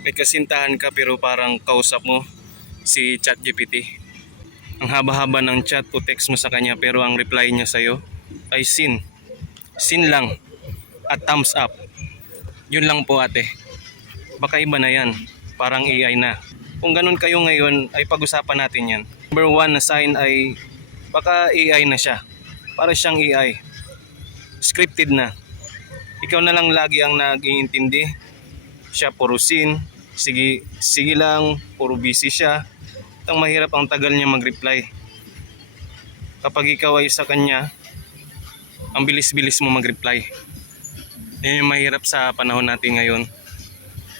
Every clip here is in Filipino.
May kasintahan ka pero parang kausap mo si ChatGPT. Ang haba-haba ng chat o text mo sa kanya pero ang reply niya sa'yo ay sin. Sin lang at thumbs up. Yun lang po ate. Baka iba na yan. Parang AI na. Kung ganun kayo ngayon ay pag-usapan natin yan. Number one na sign ay baka AI na siya. Para siyang AI. Scripted na. Ikaw na lang lagi ang nag-iintindi. Siya puro sin. Sige, sige lang. Puro busy siya. Ang mahirap ang tagal niya mag-reply. Kapag ikaw ay sa kanya, ang bilis-bilis mo mag-reply. Yan yung mahirap sa panahon natin ngayon.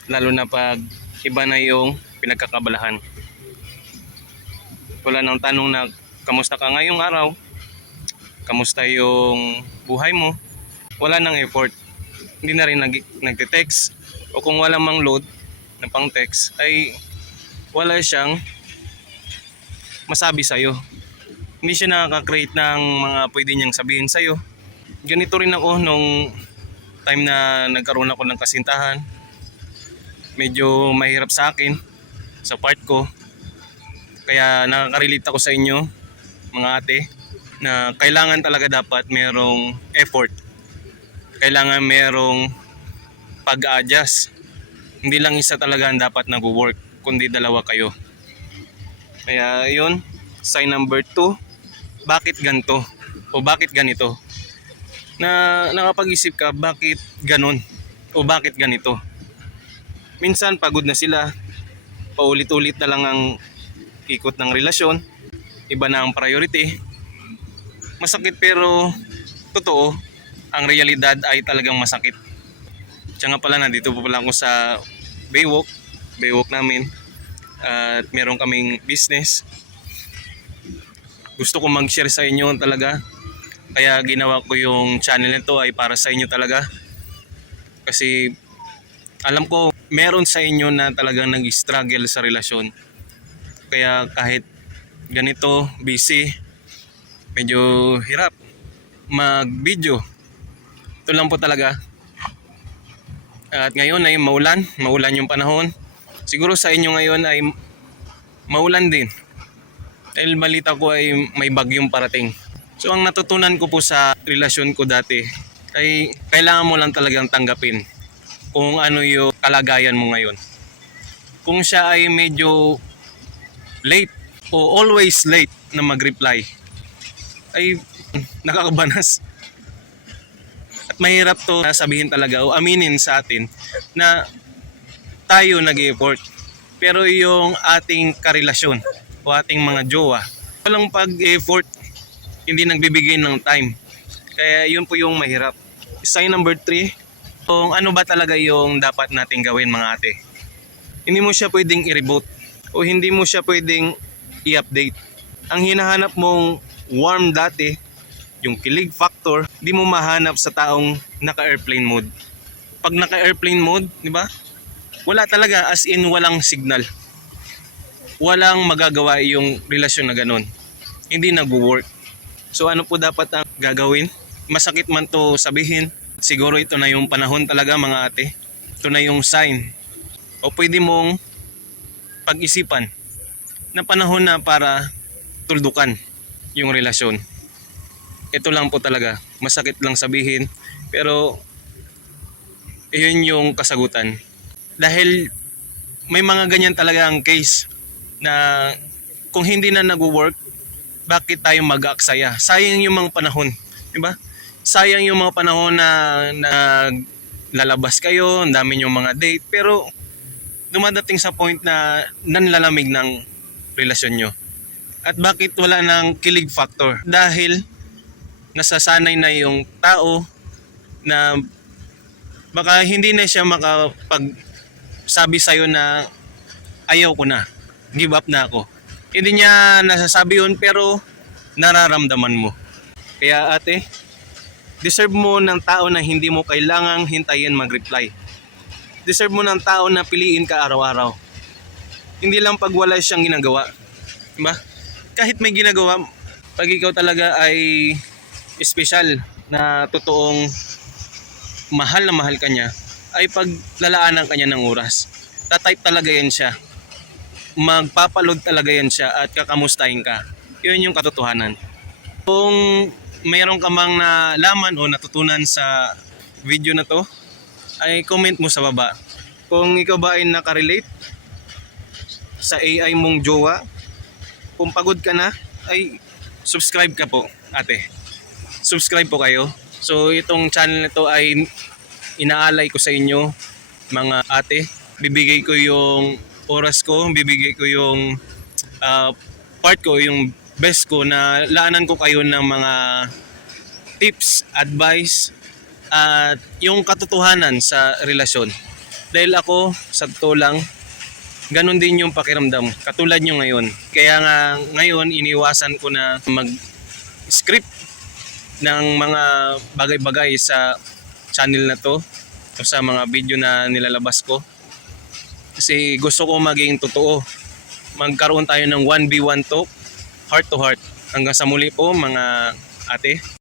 Lalo na pag iba na yung pinagkakabalahan. Wala nang tanong na kamusta ka ngayong araw? Kamusta yung buhay mo? Wala nang effort. Hindi na rin nagte-text. O kung wala mang load na pang text ay wala siyang masabi sa'yo. Hindi siya nakaka-create ng mga pwede niyang sabihin sa'yo. Ganito rin ako nung time na nagkaroon ako ng kasintahan. Medyo mahirap sa akin sa part ko. Kaya nakaka-relate ako sa inyo mga ate na kailangan talaga dapat merong effort. Kailangan merong pag-adjust. Hindi lang isa talaga ang dapat nag-work, kundi dalawa kayo. Kaya yun, sign number 2, bakit ganito o bakit ganito? Na nakapag-isip ka bakit ganon o bakit ganito? Minsan pagod na sila, paulit-ulit na lang ang ikot ng relasyon, iba na ang priority. Masakit pero totoo, ang realidad ay talagang masakit. Tsaka nga pala, nandito po pala ako sa Baywalk namin at meron kaming business. Gusto ko mag-share sa inyo talaga, kaya ginawa ko yung channel nito ay para sa inyo talaga. Kasi alam ko meron sa inyo na talagang nag-struggle sa relasyon. Kaya kahit ganito, busy, medyo hirap mag-video. Ito lang po talaga. At ngayon ay maulan yung panahon. Siguro sa inyo ngayon ay maulan din. Dahil balita ko ay may bagyong parating. So ang natutunan ko po sa relasyon ko dati ay kailangan mo lang talagang tanggapin kung ano yung kalagayan mo ngayon. Kung siya ay medyo late o always late na mag-reply ay nakakabanas. At mahirap to sabihin talaga o aminin sa atin na tayo nag-i-effort. Pero yung ating karelasyon o ating mga jowa, walang pag-effort, hindi nagbibigay ng time. Kaya yun po yung mahirap. Sign number 3, kung ano ba talaga yung dapat nating gawin mga ate. Hindi mo siya pwedeng i-reboot o hindi mo siya pwedeng i-update. Ang hinahanap mong warm dati, yung kilig factor, di mo mahanap sa taong naka-airplane mode. Pag naka-airplane mode, di ba? Wala talaga, as in walang signal. Walang magagawa yung relasyon na ganun. Hindi nag-work. So ano po dapat ang gagawin? Masakit man to sabihin. Siguro ito na yung panahon talaga mga ate. Ito na yung sign. O pwede mong pag-isipan na panahon na para tuldukan yung relasyon. Ito lang po talaga. Masakit lang sabihin. Pero yun yung kasagutan. Dahil may mga ganyan talaga ang case na kung hindi na nag-work, bakit tayo mag-aaksaya? Sayang yung mga panahon. Diba? Sayang yung mga panahon na lalabas kayo, ang dami yung mga date. Pero dumadating sa point na nanlalamig ng relasyon nyo. At bakit wala ng kilig factor? Dahil nasasanay na yung tao na baka hindi na siya makapagsabi sa'yo na ayaw ko na, give up na ako. Hindi niya nasasabi yun pero nararamdaman mo. Kaya ate, deserve mo ng tao na hindi mo kailangang hintayin mag-reply. Deserve mo ng tao na piliin ka araw-araw. Hindi lang pag wala siyang ginagawa. Diba? Kahit may ginagawa, pag ikaw talaga ay espesyal na totoong mahal na mahal ka niya, ay paglalaanan ka niya ng oras. tatype talaga yan siya. Magpapaload talaga yan siya at kakamustahin ka. Yun yung katotohanan. Kung mayroon ka mang nalaman o natutunan sa video na to, ay comment mo sa baba. Kung ikaw ba ay nakarelate sa AI mong jowa, kung pagod ka na, ay subscribe ka po, ate. Subscribe po kayo. So itong channel na to ay inaalay ko sa inyo, mga ate. Bibigay ko yung oras ko, bibigay ko yung part ko, yung best ko na laanan ko kayo ng mga tips, advice, at yung katotohanan sa relasyon. Dahil ako, sa totoo lang, ganun din yung pakiramdam. Katulad nyo ngayon. Kaya nga ngayon, iniwasan ko na mag-script ng mga bagay-bagay sa channel na to o sa mga video na nilalabas ko. Kasi gusto ko maging totoo. Magkaroon tayo ng 1v1 talk, heart to heart. Hanggang sa muli po mga ate.